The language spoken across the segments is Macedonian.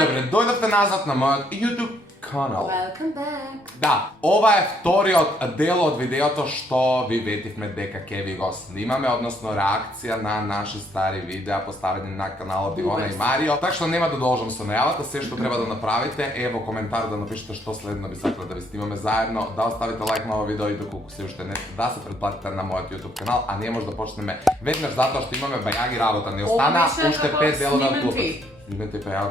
добре дојдовте назад на мојот YouTube канал. Welcome back. Да, ова е вториот дел од видеото што ви ветивме дека ќе ви го снимаме, односно реакција на наши стари видеа поставени на каналот Ивона и Марио. Така што нема да должам со најавата, се што треба да направите е во коментар да напишете што следно би сакале да ви снимаме заедно, да оставите лайк на ова видео и доколку се уште не да се претплатите на мојот YouTube канал, а ние може да почнеме веднаш затоа што имаме бајаги работа. Не остана уште 5 делови од клубот. Снимете па ја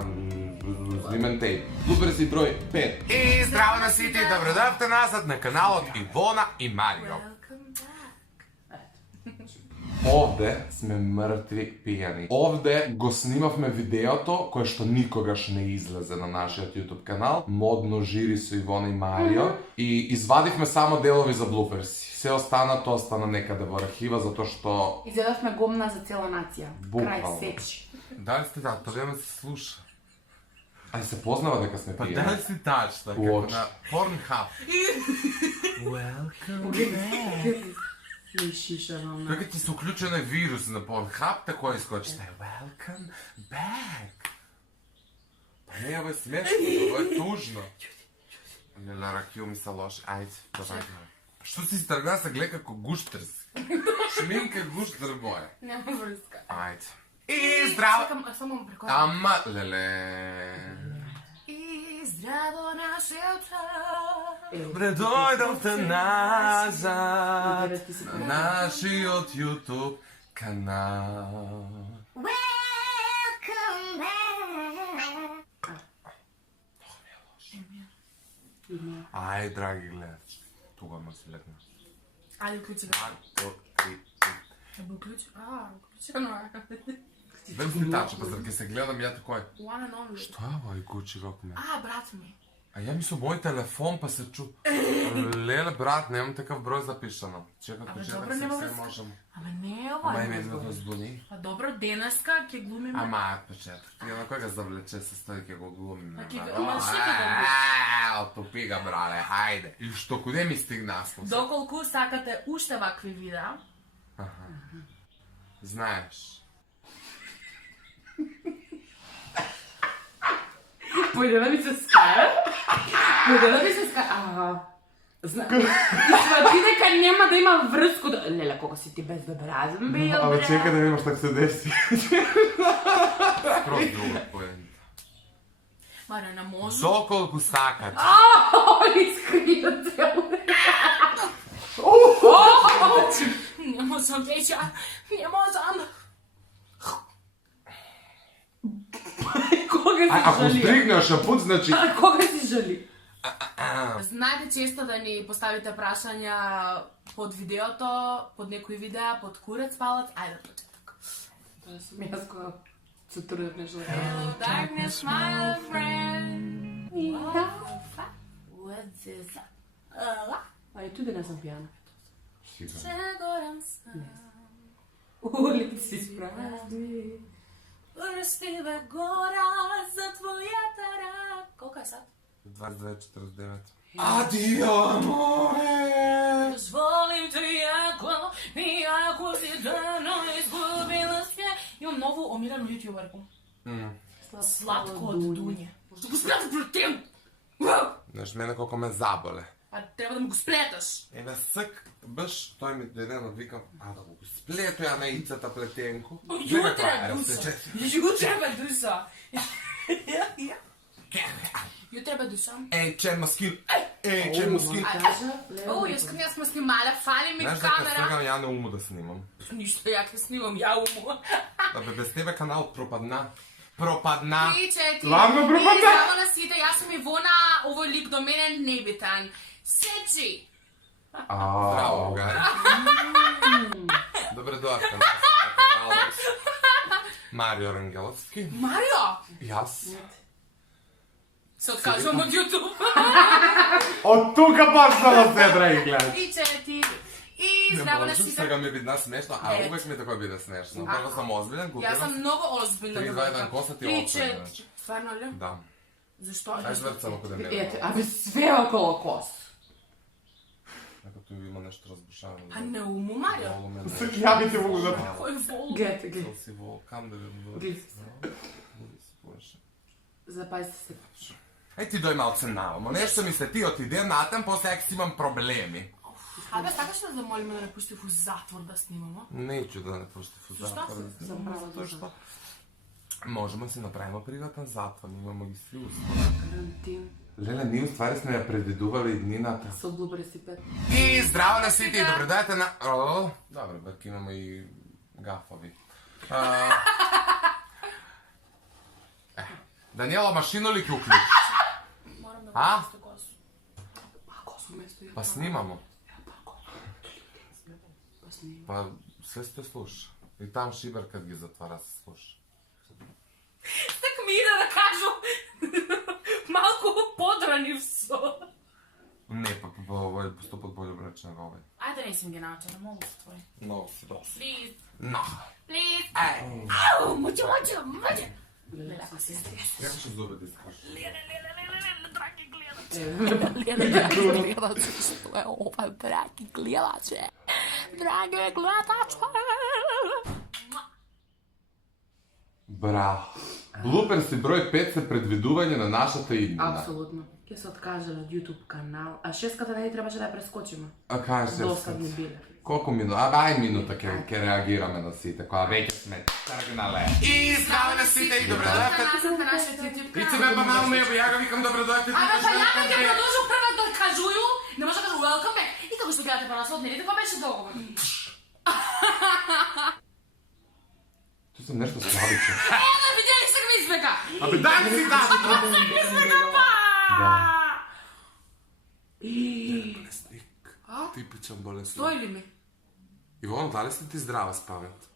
снимен тейп. Блуперси број 5. И здраво на сите, добро дојдовте назад на каналот Ивона и Марио. Овде сме мртви пијани. Овде го снимавме видеото кое што никогаш не излезе на нашиот YouTube канал, модно жири со Ивона и Марио, и извадивме само делови за блуперси. Се останато остана некаде во архива затоа што Изедавме гомна за цела нација. Крај Буквално. сечи. Дали сте да, тоа време се слуша. ај се познава дека сме Па пијани. дали си тачна, како Watch. на Pornhub. Welcome back. Не шишавам. Како ти се уклучен е вирус на Pornhub, тако искочите. Welcome back. Па не, ова е смешно, ова е тужно. Леле, ракио ми се лоши. Ајде, давај. Што си тргна се гледа како гуштерс? Шминка гуштер боја. Нема врска. Ајде. И здраво! Чекам, само преко. Ама, леле. И здраво нашето. Добре дојдовте назад Добре, ти си на нашиот YouTube канал. Welcome back. Ај, драги гледачи, тука ма се летна. Ајде, уклучи го. 1, 2, 3, 4. Бе, уклучи. Уклучено е. Вем си тача, па зар ке се гледам ја такој. One and only. Што е ова и Гучи како ме? Брат ми. А ја ми со мој телефон па се чу. Леле, брат, немам такав број запишано. Чекай, почеток добро, се нема се врска. можам. Не е ова. Ама име да звони. Добро, денеска ќе глумиме. Ама, почеток. Ја на кој га завлече се стои ке го глумиме. Ама што ќе го Отопи га, брале, хајде. И што, куде ми стигнасно? Доколку сакате уште вакви видеа, Знаеш. појде да ми се скара. Појде да ми се скара. Свати дека нема да има врску. Леле, кога си ти безобразен, бе, Абе чекај да видиме што ќе се деси. Скроз друго поен. Маре, не може. Доколку сакате. Искрено цело. Не можам веќе. Не можам. Кога си Ако жали? стригнеш шапут, значи Кога си жали? Знаете често да ни поставите прашања под видеото, под некои видеа, под курец, палец. Ајде, почеток. Тоа сум јас која се трудат нешто. Hello, darkness, my old friend. What's this? Ајде, туде не сум пијана. Сигурен сам. Улици празни. Врстиве гора за твојата рак. Колка е сад? 22:49. Адио, аморе! Дозволим ти ако си дано изгубила се. Имам ново омилено јутјуберко. Сладко од Дуње. Може да го сплеташ пред тем? Знаеш, мене колко ме заболе. А треба да му го сплеташ. Еве сак, баш, тој ми дојде на викам, да го сплето ја на ицата плетенко. Јутре дуса. Јутре дуса. Јутре дуса. Еј, чен маскин. Еј, чен маскин. Јас сме снимале, фали ми Знаеш дека камера. сега ја не уму да снимам. Ништо, ја ќе снимам, ја уму. Да бе, без тебе канал пропадна. Пропадна. Причети. Ладно, пропадна. И само на сите, јас сум Ивона, овој лик до мене небитан. Сечи. Браво, гари. Добре дојавте на каналот. Марио Рангеловски. Марио! Јас. Се откажувам од YouTube. Од тука почнала се, драги гледачи. Причети. И Не здраво на можам, сите. сега ми видна смешно, а Ет. увек ми тако биде смешно. Прво сам озбилен, Јас сам купирам. многу озбилна. 3, 2, 1, коса ти опред, Причет. значи. Стварно ли? Да. Зашто? Ај зврцало каде ме. Ете, абе све около кос. Ако tu има нешто разбушавано. А не уму, Марио. Волу ме Се јавите во да. Кој вол? Гледате, Сол си волкам да ви Гледате. Борисе. Запазite се. Ej ti doj malce navamo, nešto mi se ti otide natam, posle jak imam problemi. Абе, сакаш ли да молиме да не пусти в затвор да снимамо? Neću da ne pušti u zatvor. Sam prava duša. Što? Možemo si napravimo privatan zatvor, imamo gi svi uslovi. Карантин. Леле, ние в ствари сме ја предвидували днината. Со блубри си пет. I zdravo na svi ti, dobrodajte na... Dobro, bak imamo i gafovi. Daniela, mašinu li uključiš? Морам да А? пусти косу. Па косу место ја. Pa snimamo. Па косу. Па снимам. Pa sve se te sluša. I tam šiber kad gi zatvara se sluša. Так ми иде да кажу малку подранив со. Ne, pa ovo je postupak bolje obračen nego ovaj. Ајде не сум ги научила, молу се твој. No, si dosta. Please, No. please. Aj. Ау, мочи. Леле, ако се стрес. Kako će zube ti skaš? Леле, драги гледачи. Леле, драги гледачи, што е ова, драги гледачи. Драги гледачи. Браво. Блуперси број 5 се предвидување на нашата иднина. Апсолутно. Ќе се откажале од YouTube канал, а шеската не требаше да ја прескочиме. А кажеш се. Досадни биле. Колку минута? Ај минута ќе реагираме на сите, која веќе сме тргнале. I zdravo na svi i dobrodajte. на нашиот YouTube Ти себе па мамо ме, ја го викам добродојте. Абе, па ја ќе продолжу прво да кажују, не може да кажу welcome back. И како што гледате по не како беше договор. Ту сум нешто слабиче. Еле, видели се ми избега. Абе, дай ми си да. Да. Bolesnik. A? Tipičan bolesnik. Стои ли ми? Ивон, да ли си ти здрава с памет?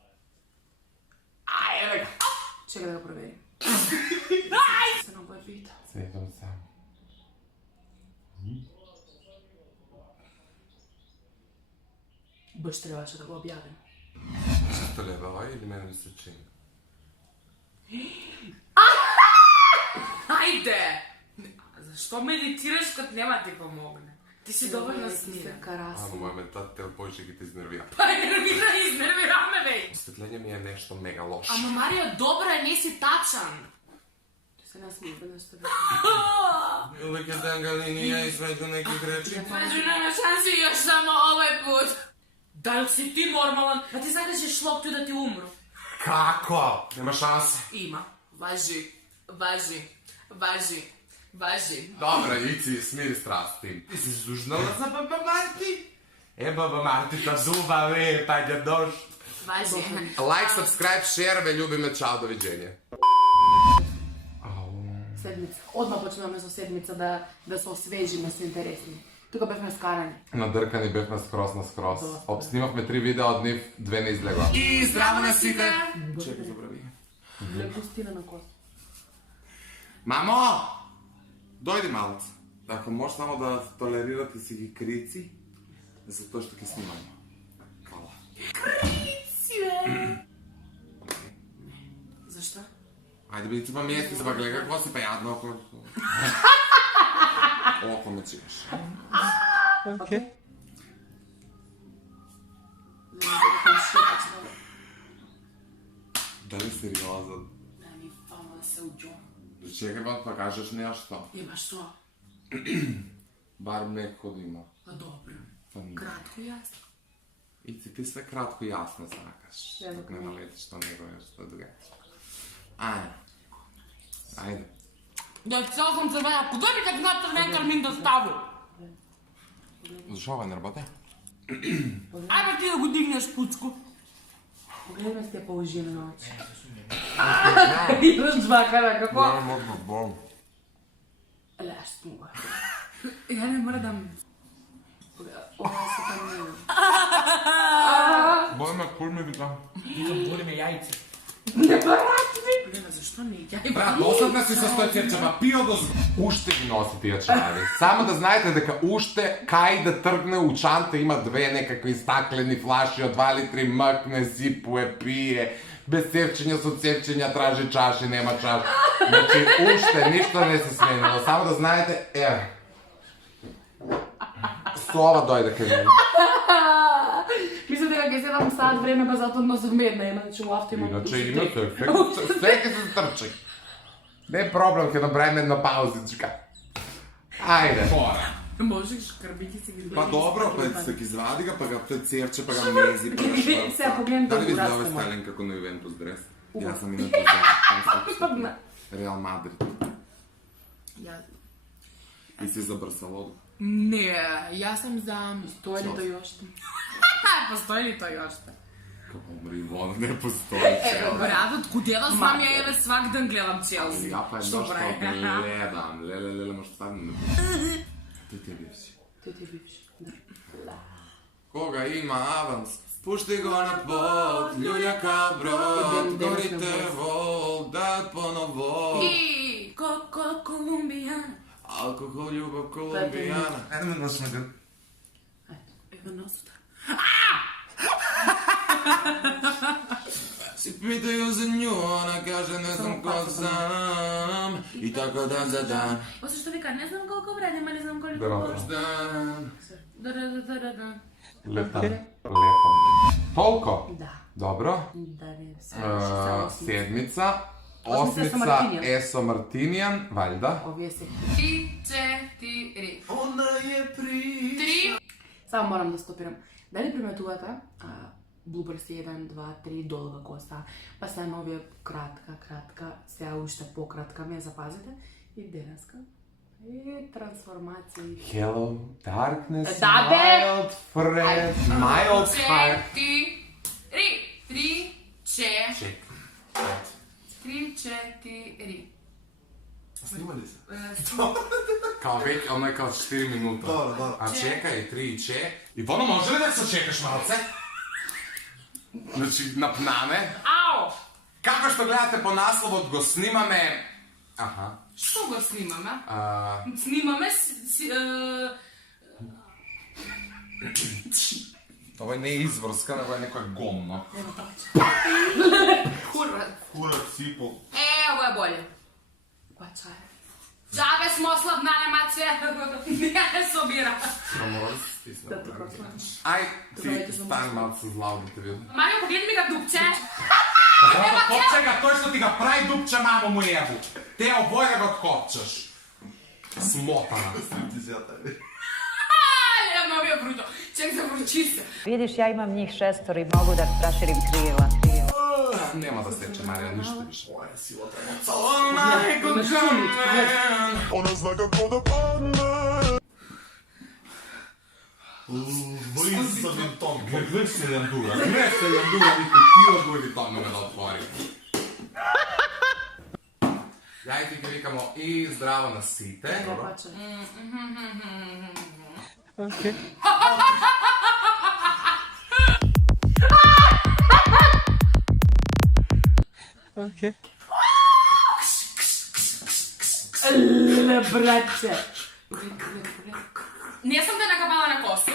Ај, еве го. Чекај да го проверим. Ај! Се набој пита. Сеќам се. Баш требаше да го објавим. Чисто лева, или мене ми се чини? Ајде! Зашто медитираш кад нема ти помогне? Ти си доволно смирен. Ама моја ментател појче ги те изнервира. Па изнервираме, веј! Осветление ми е нешто мега лошо. Ама Марио, добро е, не си тачан. Ти се насмива нешто бе. Uvijek dan galinija između nekih reči. Меѓу нема шанси још само овој пут. Дали си ти нормалан? А ти знаеш да ќе шлокту да ти умру? Kako? Nema šanse. Има. Важи. Важи. Важи. Важи. Dobro, Ici, smiri strasti. Ti si zužnala za baba Marti? Baba Marti, ta zuba lepa, je doš. Важи. Like, subscribe, share, ve ljubi me, čao, doviđenje. Седмица. Одма почнуваме со седмица да се освежиме со интересни. Тука бевме скарани. Надъркани бевме скрос на скрос. Обснимавме 3 видеа од нив, 2 не излегла. I zdravo na site. Čekaj, zabravi. Лепустина на коса. Мамо! Дойди малце. Ако може само да толерирате си ги крици, за тоа што ќе снимаме. Хвала. Зашто? Ајде бидите па мести за гледа какво си па јадно око... Око ме чиваш. Окей. Дали сериозен? Да ми фама да се уđo. Чекай па кажеш нешто. Има што? Бар неко да има. Па добро. Па не. Кратко и јасно. И ти све кратко јасно сакаш. Ја, Док не налетиш што не роеш, што догаѓаш. Ајде. Да, цел сам црвена. Куди би как знат црвен кармин да ставу? Зашо ова не работи? Ајде ти да го дигнеш пуцко. Погледаме с те положиме на очи. Идеш жвакара, како? Не, може да бом. Ле, аз му го. Ја не мора да... Ова се тамнено. Бој ме кур ми вика. Боли ме јајце. Лена, зашто не ја? Брат, осадна си со стој тирчева, пио до уште ги носи тие чаеви. Само да знаете дека уште кај да тргне у чанта има 2 некакви стаклени флаши од 2 литри, мъкне, сипуе, пие. Без цевчења, со цевчења, тражи чаши, нема чаши. Значи, уште ништо не се сменило. Само да знаете, со ова дојде кај мене. Мислам дека ќе седам сад време па затоа носам медна, има, значи у авто имам... Иначе има се, секи се трчи. Не проблем, ќе направиме една паузичка. Ајде. Фора. Можеш шкрбити си ги. Па добро, па се ги извади га, па га прецерче, па га мези, па га шварца. Сега погледам Дали ви да знае урастемо. Сталин како на Ювентус дрес? Уа. Јас сам инато за Реал Мадрид. И си за Барселона. Не, јас сам за... Стои ли тој оште? Постои ли тој оште? Како умри вода, не постои. Брат, од кудела знам ја еве свак ден гледам Челси. Ја па едно што гледам, леле, може ставим на... Тој ти е бивши. Тој ти е бивши, да. Кога има аванс, пушти го на пот, љуѓа као брод, горите вол, дат поново. И коко колумбијана. Алкохол, љубав, колумбијана. Ајде ме носме го. Ева носута. Си питај ја за нju, она каже не знам ко сам. И така дан за дан. Осе што вика, не знам колку време, ама не знам колку Добро. Дан. Да. Летам. Толко? Да. Добро. Да, не, само си. Седмица. Осмица Осмица Мартинијан. Есо Мартинијан, валјда. Овие се. 3, 4. Она е при... 3. Само морам да стопирам. Дали приметувате блуберси 1, 2, 3, долга коса, па се новија кратка, сега уште пократка, ме запазите, и денеска. И трансформации. Hello, darkness, Да, бе! mild friend, mild heart. 3, 4. Чек. 3, 4. Снима ли се? Као веќе, оно е као 4 минута. Добро. А чекај, 3 и че. Ивано, може ли да се чекаш малце? Значи, напнаме. Ау! Како што гледате по насловот, го снимаме... Аха. Што го снимаме? А, Снимаме ова не е изврска, него е некој гомно. Курва. Курат сипол. Ово е боле. Која чај? Джабе смо слабна немаце. Не собира. Само да се стисна. Да, тука сме. Ај, ти стани малце злао да те видам. Марио, погледни ми ga дупче. Откопче тој што ти ga прави дупче, мамо му ебу. Те обој да го откопчеш. Смотана. Ама ми е вруто. Чек да вручи се. Vidiš, ja imam njih 6 i mogu da raširim krila. Нема да сече, Марија, ништо више. Она зна како да падне. Влизам им тон. Глед се јандура, ви кутио гојди тонно ме да отвори. Ја и ти ги викамо и здраво на сите. Која чај? Ле, братче! Не сам те накапала на косу.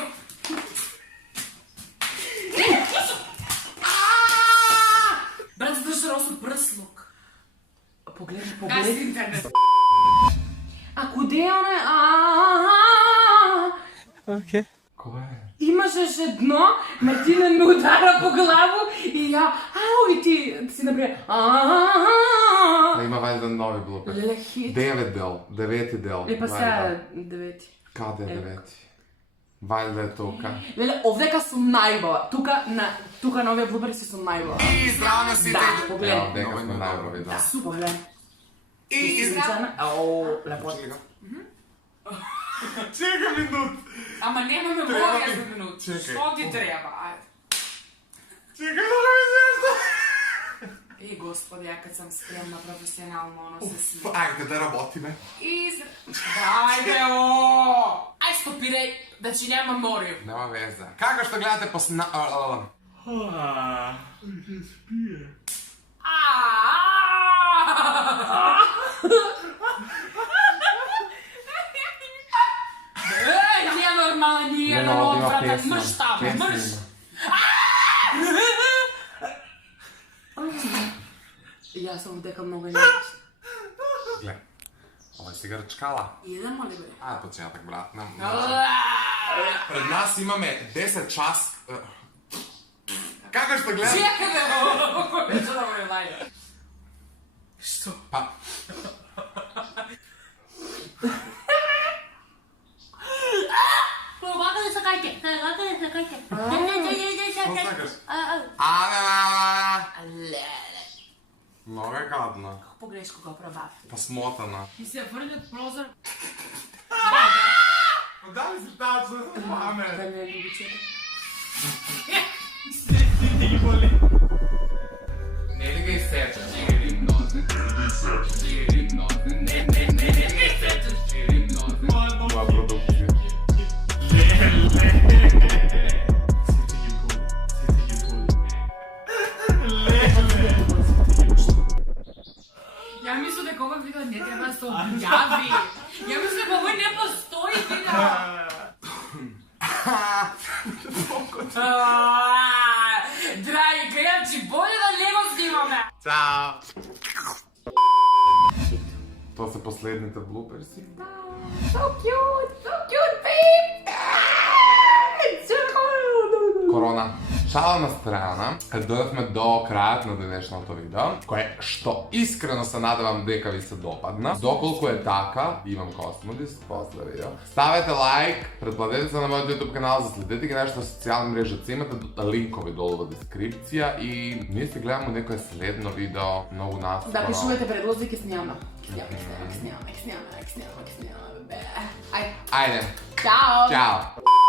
Брат, затоа што росу прслук. Погледни, Гаси погледни. интернет. А куде е оне? Кој е? Имаше дно, Мартина ме удара по главу и ја, и ти си например, Да има вајда нови блупер. Лехит. 9 дел, 9 дел. Па вајда. сега девети. Каде е 9? Вајда е тука. Леле, овдека сум најбава. Тука на овие блуберси сум најбава. И здраво на сите. Да, Ево, погледни. дека сме најубави, да. Супер, гледай. И здраво. Лепот. Чека минут. Ама немаме Треба волја ми- за минути. Чекај. Што ти треба? Ајде. Чека да ми зешто. Господи, ја кад сам спремна професионално, оно се сме. Ајде да работиме. И... Ајде, о! Ај, стопирај, да чи нема морио. Нема веза. Како што гледате по сна... Nije normalno, nije normalno, brata, mrš tamo, mrš. Јас сум дека многу неч. Гле, ова е сега рчкала. Идемо ли, бе? А, почеток, брат. Пред нас имаме 10 час... Како што гледате? Чекай, бе, вече да ме вајде. Што? Па, Што сакаш? Леле. Много е гадна. Погрешко го правав. Посмотана. И се врне од прозор. Дали си тачно за маме? Да не любичете. Не ли ги сечаш, жирим нозе. Жирим нозе. Не ли ги сечаш, жирим нозе. Моја продукција. Ја мислам дека ова видео не треба да се објави. Ја мислам дека овој не постои видео. Драги гледачи, боле да не го снимаме. Чао! Тоа се последните блуперси. So cute, babe! Корона. Шала на страна, кај дојдовме до крајот на денешното видео, кое што искрено се надевам дека ви се допадна. Доколку е така, имам космодис, после видео. Ставете лайк, претпладете се на мојот YouTube канал, заследете ги нашите социјални мрежи, имате линкови долу во дескрипција и ние се гледаме некое следно видео, многу наскоро. Да, пишувате предлози, ќе снимаме. Ќе снимаме, бе. Ајде. Ајде, Чао! чао!